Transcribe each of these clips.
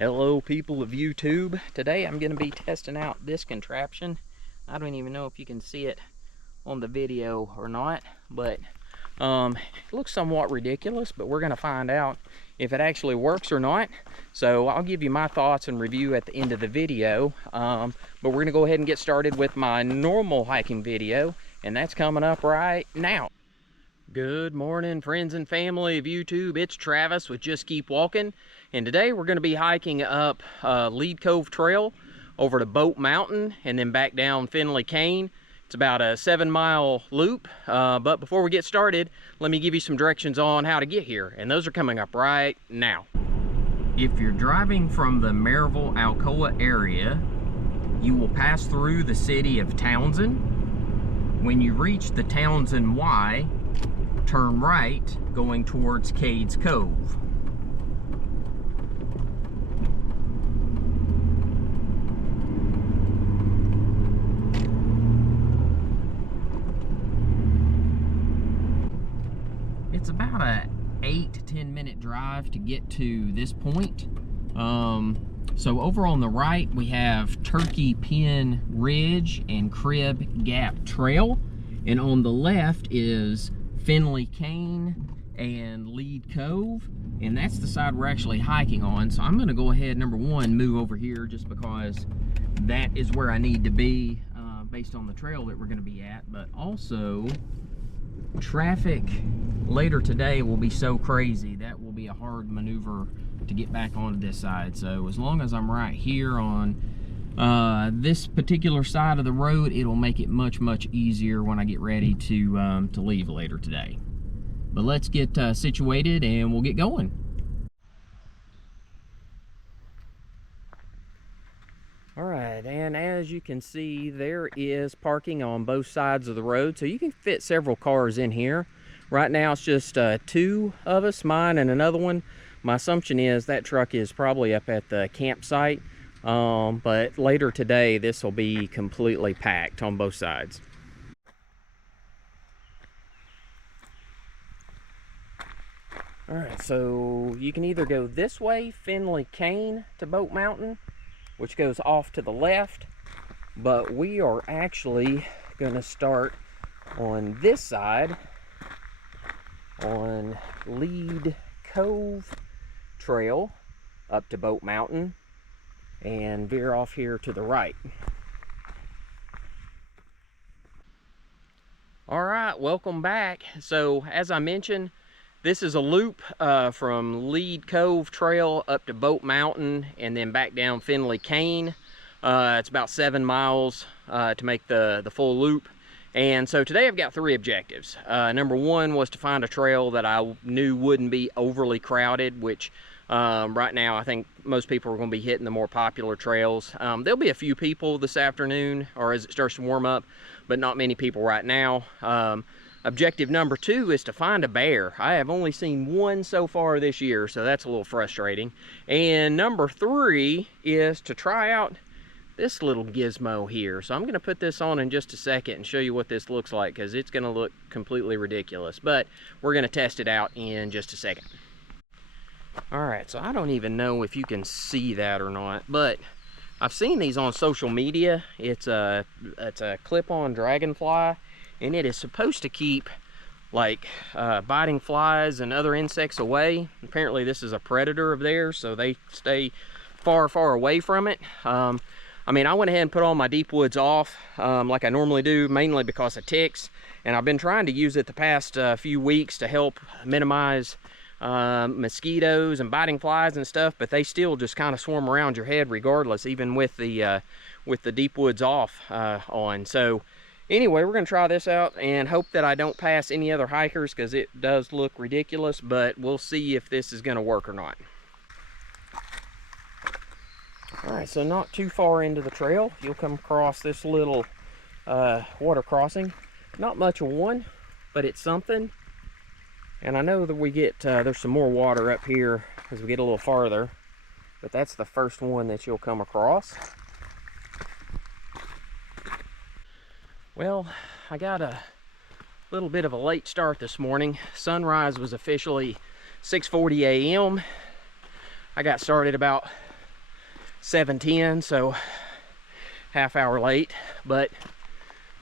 Hello people of YouTube. Today I'm going to be testing out this contraption. I don't even know if you can see it on the video or not, but it looks somewhat ridiculous, but we're going to find out if it actually works or not. So I'll give you my thoughts and review at the end of the video, but we're going to go ahead and get started with my normal hiking video, and that's coming up right now. Good morning, friends and family of YouTube. It's Travis with Just Keep Walking, and today we're going to be hiking up Lead Cove Trail over to Bote Mountain and then back down Finley Cane. It's about a 7-mile loop, but before we get started, let me give you some directions on how to get here, and those are coming up right now. If you're driving from the Maryville, Alcoa area, you will pass through the city of Townsend. When you reach the Townsend Y, turn right going towards Cades Cove. It's about a 8 to 10 minute drive to get to this point. So over on the right we have Turkey Pen Ridge and Crib Gap Trail, and on the left is Finley Cane and Lead Cove, and that's the side we're actually hiking on. So I'm going to go ahead, number one, move over here just because that is where I need to be based on the trail that we're going to be at, but also traffic later today will be so crazy that will be a hard maneuver to get back onto this side. So as long as I'm right here on this particular side of the road, it'll make it much easier when I get ready to leave later today. But let's get situated and we'll get going. All right, and as you can see, there is parking on both sides of the road, so you can fit several cars in here. Right now it's just two of us, mine and another one. My assumption is that truck is probably up at the campsite. But later today this will be completely packed on both sides. All right, so you can either go this way, Finley Cane to Bote Mountain, which goes off to the left, but we are actually going to start on this side on Lead Cove Trail up to Bote Mountain and veer off here to the right. All right, welcome back. So as I mentioned, this is a loop from Lead Cove Trail up to Bote Mountain and then back down Finley Cane. It's about 7 miles to make the full loop. And so today I've got 3 objectives. Number one was to find a trail that I knew wouldn't be overly crowded, which right now I think most people are going to be hitting the more popular trails. There'll be a few people this afternoon or as it starts to warm up, but not many people right now. Objective number 2 is to find a bear. I have only seen one so far this year, so that's a little frustrating. And number 3 is to try out this little gizmo here. So I'm going to put this on in just a second and show you what this looks like, because it's going to look completely ridiculous, but we're going to test it out in just a second. All right, so I don't even know if you can see that or not, but I've seen these on social media. It's a clip-on dragonfly, and it is supposed to keep like biting flies and other insects away. Apparently this is a predator of theirs, so they stay far away from it. I mean, I went ahead and put all my deep woods off like I normally do, mainly because of ticks, and I've been trying to use it the past few weeks to help minimize mosquitoes and biting flies and stuff, but they still just kind of swarm around your head regardless, even with the deep woods off on. So anyway, we're going to try this out and hope that I don't pass any other hikers, because it does look ridiculous, but we'll see if this is going to work or not. All right, so not too far into the trail, you'll come across this little water crossing. Not much of one, but it's something. And I know that we get, there's some more water up here as we get a little farther, but that's the first one that you'll come across. Well, I got a little bit of a late start this morning. Sunrise was officially 6:40 a.m. I got started about 7:10, so half hour late. But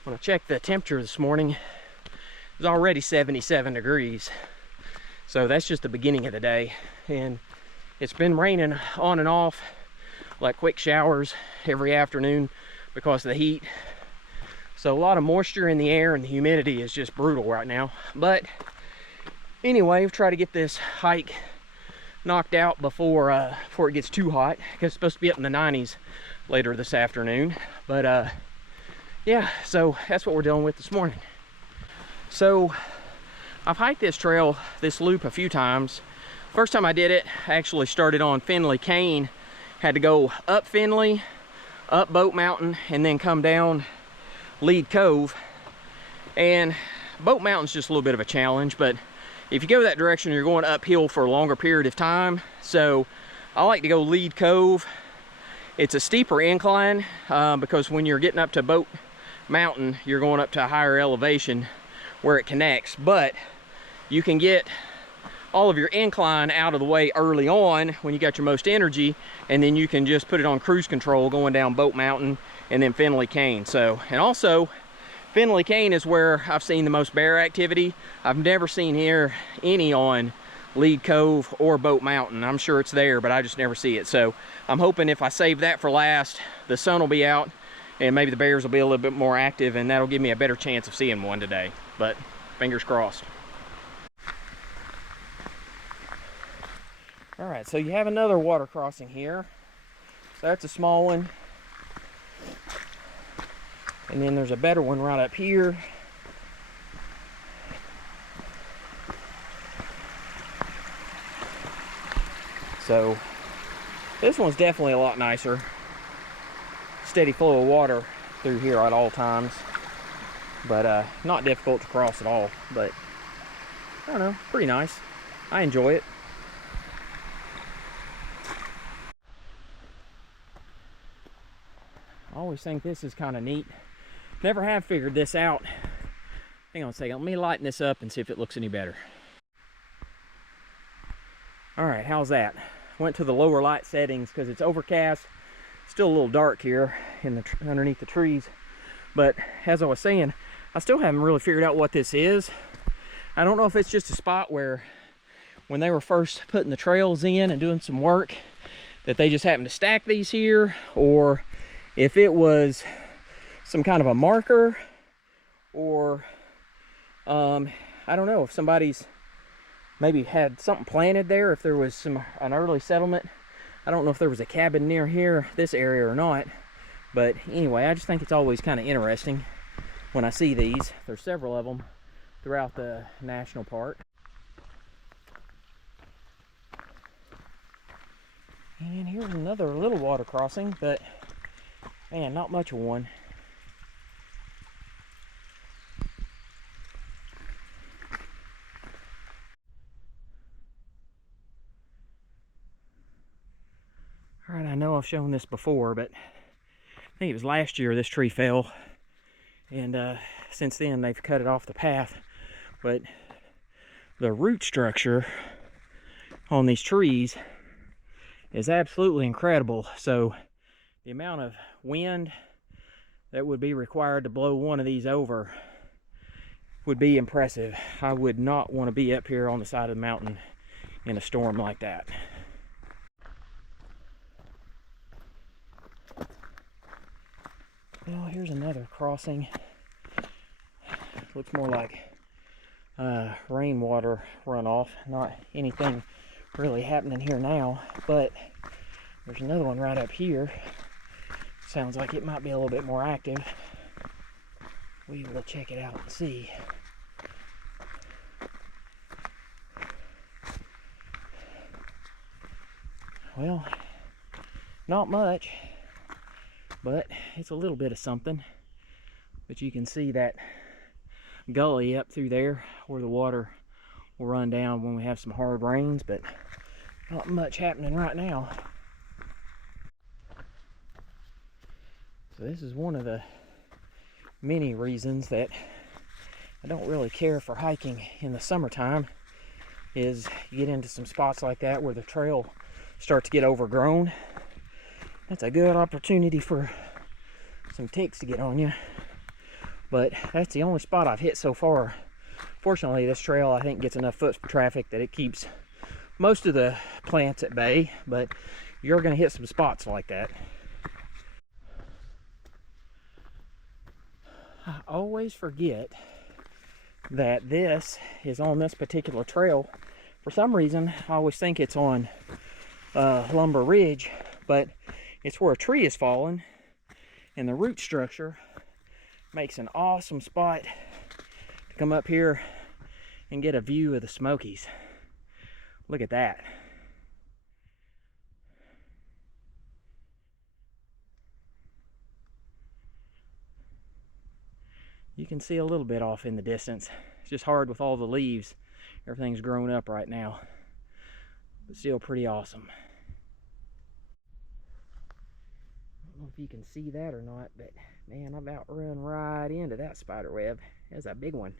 when I checked the temperature this morning, it was already 77 degrees. So that's just the beginning of the day. And it's been raining on and off, like quick showers every afternoon because of the heat. So a lot of moisture in the air and the humidity is just brutal right now. But anyway, we've tried to get this hike knocked out before it gets too hot, because it's supposed to be up in the 90s later this afternoon. But yeah, so that's what we're dealing with this morning. So I've hiked this trail, this loop, a few times. First time I did it, I actually started on Finley Cane. Had to go up Finley, up Bote Mountain, and then come down Lead Cove. And Bote Mountain's just a little bit of a challenge, but if you go that direction, you're going uphill for a longer period of time. So I like to go Lead Cove. It's a steeper incline because when you're getting up to Bote Mountain, you're going up to a higher elevation where it connects. But you can get all of your incline out of the way early on when you got your most energy, and then you can just put it on cruise control going down Bote Mountain and then Finley Cane. So, and also Finley Cane is where I've seen the most bear activity. I've never seen any on Lead Cove or Bote Mountain. I'm sure it's there, but I just never see it. So I'm hoping if I save that for last, the sun will be out and maybe the bears will be a little bit more active, and that'll give me a better chance of seeing one today. But fingers crossed. All right, so you have another water crossing here. So that's a small one. And then there's a better one right up here. So this one's definitely a lot nicer. Steady flow of water through here at all times. But not difficult to cross at all. But I don't know, pretty nice. I enjoy it. I always think this is kind of neat. Never have figured this out. Hang on a second, let me lighten this up and see if it looks any better. All right, how's that? Went to the lower light settings because it's overcast. Still a little dark here in underneath the trees. But as I was saying, I still haven't really figured out what this is. I don't know if it's just a spot where when they were first putting the trails in and doing some work that they just happened to stack these here, or if it was some kind of a marker, or I don't know, if somebody's maybe had something planted there, if there was an early settlement. I don't know if there was a cabin near here, this area, or not. But anyway, I just think it's always kind of interesting when I see these. There's several of them throughout the national park. And here's another little water crossing, but man, not much of one. All right, I know I've shown this before, but I think it was last year this tree fell, and since then they've cut it off the path. But the root structure on these trees is absolutely incredible. So the amount of wind that would be required to blow one of these over would be impressive. I would not want to be up here on the side of the mountain in a storm like that. Well, here's another crossing. Looks more like rainwater runoff. Not anything really happening here now, but there's another one right up here. Sounds like it might be a little bit more active. We will check it out and see. Well, not much, but it's a little bit of something. But you can see that gully up through there where the water will run down when we have some hard rains, but not much happening right now. So this is one of the many reasons that I don't really care for hiking in the summertime, is you get into some spots like that where the trail starts to get overgrown. that's a good opportunity for some ticks to get on you. But that's the only spot I've hit so far. Fortunately, this trail, I think, gets enough foot traffic that it keeps most of the plants at bay, but you're going to hit some spots like that. I always forget that this is on this particular trail. For some reason, I always think it's on Lumber Ridge, but it's where a tree is fallen, and the root structure makes an awesome spot to come up here and get a view of the Smokies. Look at that. You can see a little bit off in the distance. It's just hard with all the leaves. Everything's grown up right now, but still pretty awesome. I don't know if you can see that or not, but man, I've outrun right into that spider web. That's a big one.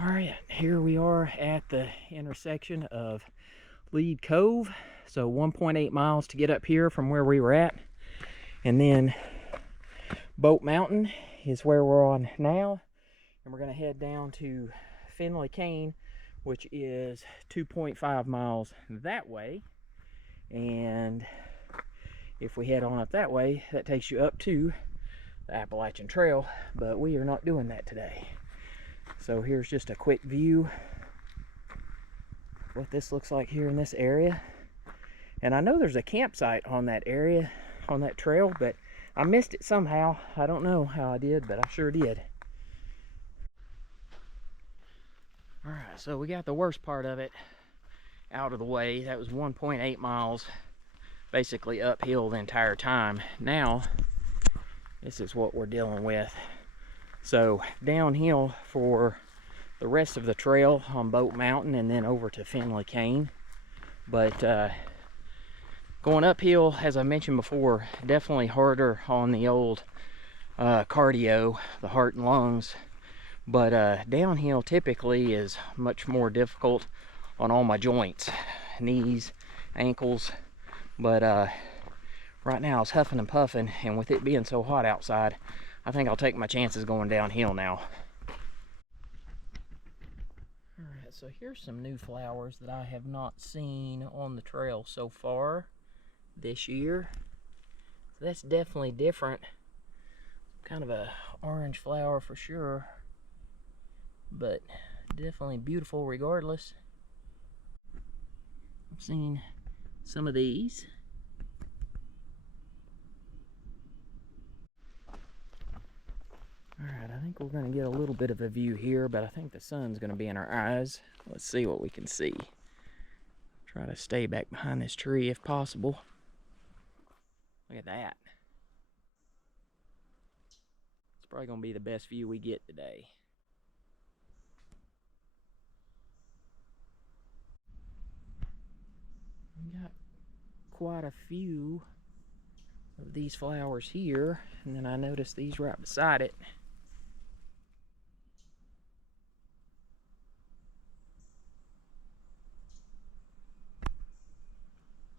All right, here we are at the intersection of Lead Cove. So 1.8 miles to get up here from where we were at. And then Bote Mountain is where we're on now. And we're going to head down to Finley Cane, which is 2.5 miles that way. And if we head on up that way, that takes you up to the Appalachian Trail. But we are not doing that today. So here's just a quick view of what this looks like here in this area. And I know there's a campsite on that area, on that trail, but I missed it somehow. I don't know how I did, but I sure did. All right, so we got the worst part of it out of the way. That was 1.8 miles, basically uphill the entire time. Now, this is what we're dealing with. So downhill for the rest of the trail on Bote Mountain and then over to Finley Cane. But going uphill, as I mentioned before, definitely harder on the old cardio, the heart and lungs. But downhill typically is much more difficult on all my joints, knees, ankles. But right now it's huffing and puffing, and with it being so hot outside, I think I'll take my chances going downhill now. Alright, so here's some new flowers that I have not seen on the trail so far this year. So that's definitely different. Kind of a orange flower for sure, but definitely beautiful regardless. I've seen some of these. Alright, I think we're going to get a little bit of a view here, but I think the sun's going to be in our eyes. Let's see what we can see. Try to stay back behind this tree if possible. Look at that. It's probably going to be the best view we get today. We got quite a few of these flowers here, and then I noticed these right beside it.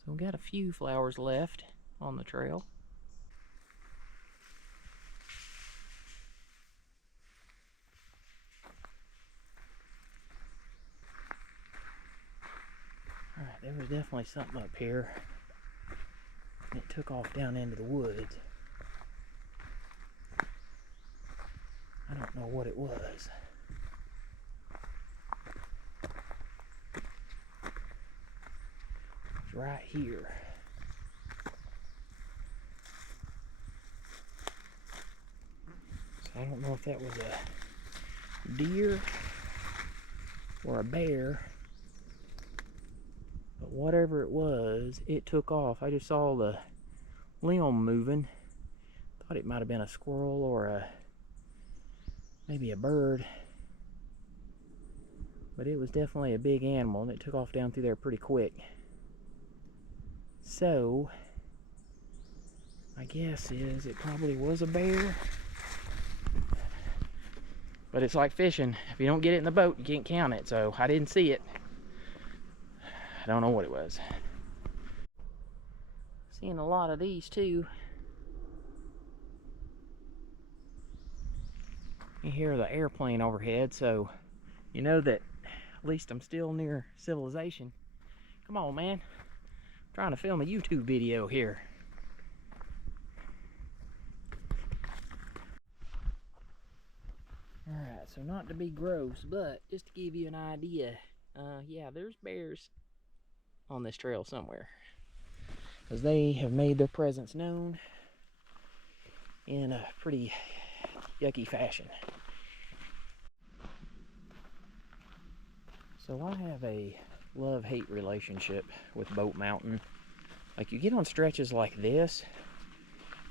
So we got a few flowers left on the trail. Alright, there was definitely something up here. It took off down into the woods. I don't know what it was. It's right here. So I don't know if that was a deer or a bear, but whatever it was, it took off. I just saw the limb moving. Thought it might have been a squirrel or maybe a bird. but it was definitely a big animal, and it took off down through there pretty quick. So my guess is it probably was a bear. But it's like fishing. If you don't get it in the boat, you can't count it. So I didn't see it. I don't know what it was. Seeing a lot of these too. You hear the airplane overhead, so you know that at least I'm still near civilization. Come on, man. I'm trying to film a YouTube video here. Alright, so not to be gross, but just to give you an idea, yeah, there's bears on this trail somewhere, because they have made their presence known in a pretty yucky fashion. So I have a love-hate relationship with Bote Mountain. Like, you get on stretches like this,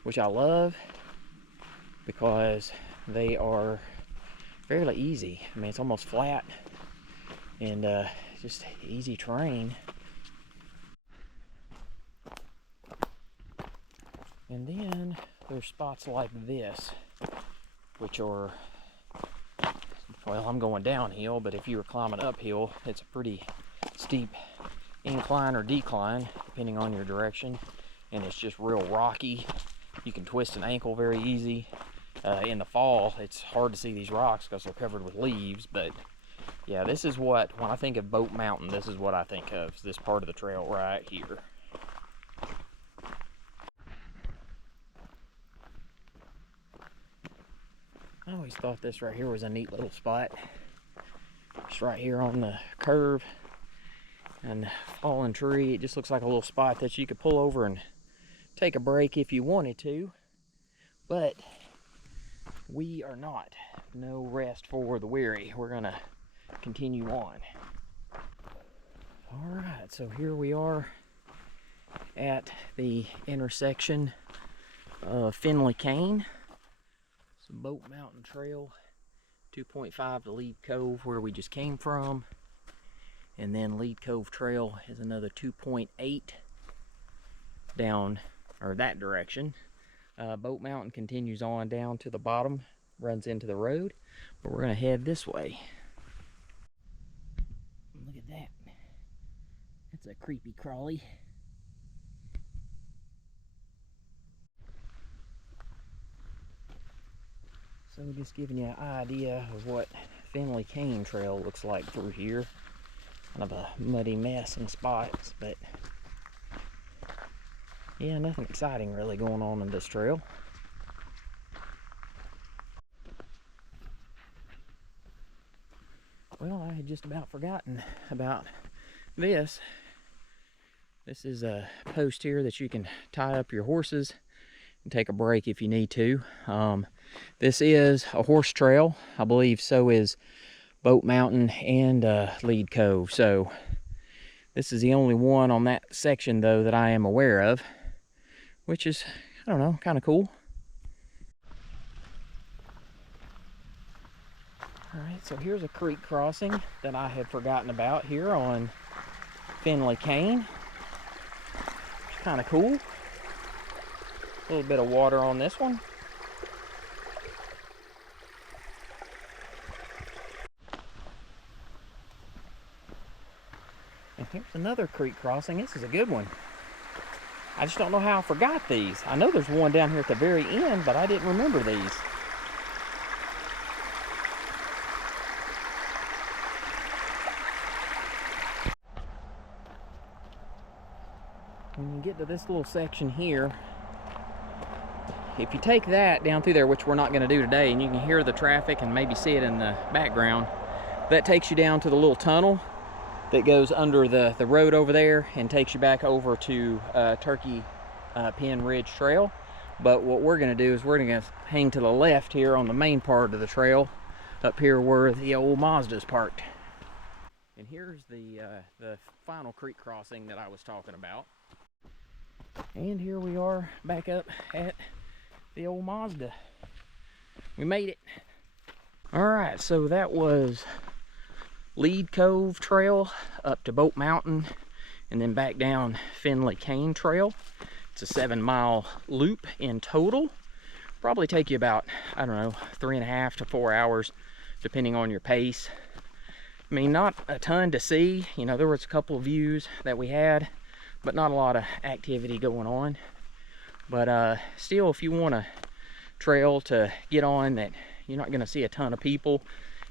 which I love, because they are fairly easy. I mean, it's almost flat and just easy terrain. And then there's spots like this, which are, well, I'm going downhill, but if you were climbing uphill, it's a pretty steep incline or decline, depending on your direction, and it's just real rocky. You can twist an ankle very easy. In the fall, it's hard to see these rocks because they're covered with leaves, but yeah, this is what, when I think of Bote Mountain, this is what I think of, is this part of the trail right here. I always thought this right here was a neat little spot. Just right here on the curve and fallen tree. It just looks like a little spot that you could pull over and take a break if you wanted to, but we are not. No rest for the weary. We're gonna continue on. All right, so here we are at the intersection of Finley Cane. So Bote Mountain Trail, 2.5 to Lead Cove, where we just came from. And then Lead Cove Trail is another 2.8 down, or that direction. Bote Mountain continues on down to the bottom, runs into the road, but we're gonna head this way. Look at that. That's a creepy crawly. So just giving you an idea of what Finley Cane Trail looks like through here. Kind of a muddy mess in spots, but yeah, nothing exciting really going on in this trail. Well, I had just about forgotten about this. This is a post here that you can tie up your horses and take a break if you need to. This is a horse trail. I believe so is Bote Mountain and Lead Cove. So this is the only one on that section though that I am aware of, which is, I don't know, kind of cool. All right, so here's a creek crossing that I had forgotten about here on Finley Cane. It's kind of cool. A little bit of water on this one. And here's another creek crossing. This is a good one. I just don't know how I forgot these. I know there's one down here at the very end, but I didn't remember these. When you get to this little section here, if you take that down through there, which we're not going to do today, and you can hear the traffic and maybe see it in the background, that takes you down to the little tunnel that goes under the road over there and takes you back over to Turkey Pen Ridge Trail. But what we're going to do is we're going to hang to the left here on the main part of the trail, up here where the old Mazda's parked. And here's the final creek crossing that I was talking about. And here we are back up at the old Mazda. We made it. All right, so that was Lead Cove Trail up to Bote Mountain, and then back down Finley Cane Trail. It's a 7-mile loop in total. Probably take you about, I don't know, 3.5 to 4 hours, depending on your pace. I mean, not a ton to see. You know, there was a couple of views that we had, but not a lot of activity going on. But still, if you want a trail to get on that you're not going to see a ton of people,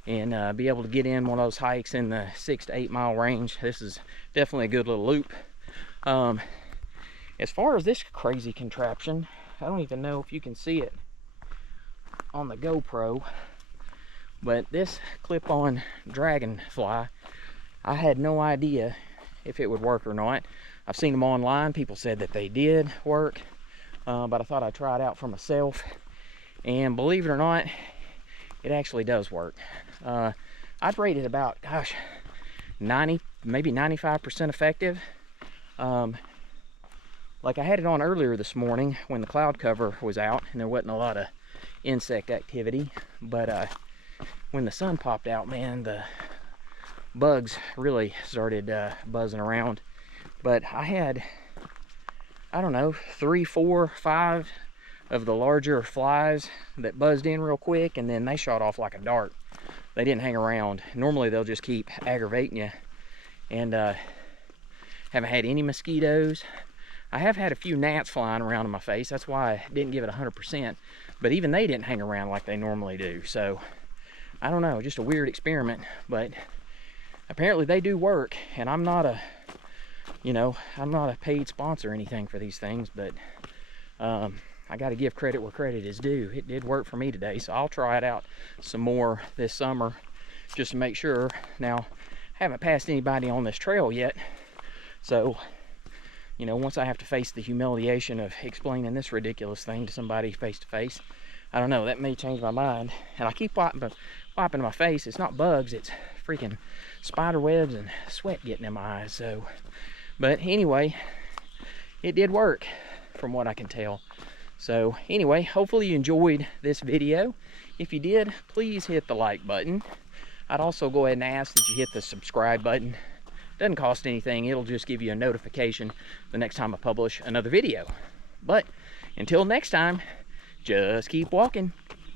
and be able to get in one of those hikes in the 6 to 8 mile range, this is definitely a good little loop. As far as this crazy contraption, I don't even know if you can see it on the GoPro, but this clip-on Dragonfly, I had no idea if it would work or not. I've seen them online. People said that they did work, but I thought I'd try it out for myself, and believe it or not, it actually does work. I'd rate it about, gosh, 90, maybe 95% effective. Like I had it on earlier this morning when the cloud cover was out and there wasn't a lot of insect activity, but when the sun popped out, man, the bugs really started buzzing around. But I had, I don't know, 3, 4, 5 of the larger flies that buzzed in real quick, and then they shot off like a dart. They didn't hang around. Normally they'll just keep aggravating you. And haven't had any mosquitoes. I have had a few gnats flying around in my face. That's why I didn't give it 100%. But even they didn't hang around like they normally do. So I don't know, just a weird experiment. But apparently they do work. And I'm not a, you know, I'm not a paid sponsor or anything for these things, but I got to give credit where credit is due. It did work for me today, so I'll try it out some more this summer just to make sure. Now, I haven't passed anybody on this trail yet, so, you know, once I have to face the humiliation of explaining this ridiculous thing to somebody face to face, I don't know, that may change my mind. And I keep wiping my face. It's not bugs, it's freaking spider webs and sweat getting in my eyes. So, but anyway, it did work from what I can tell. So anyway, hopefully you enjoyed this video. If you did, please hit the like button. I'd also go ahead and ask that you hit the subscribe button. Doesn't cost anything. It'll just give you a notification the next time I publish another video. But until next time, just keep walking.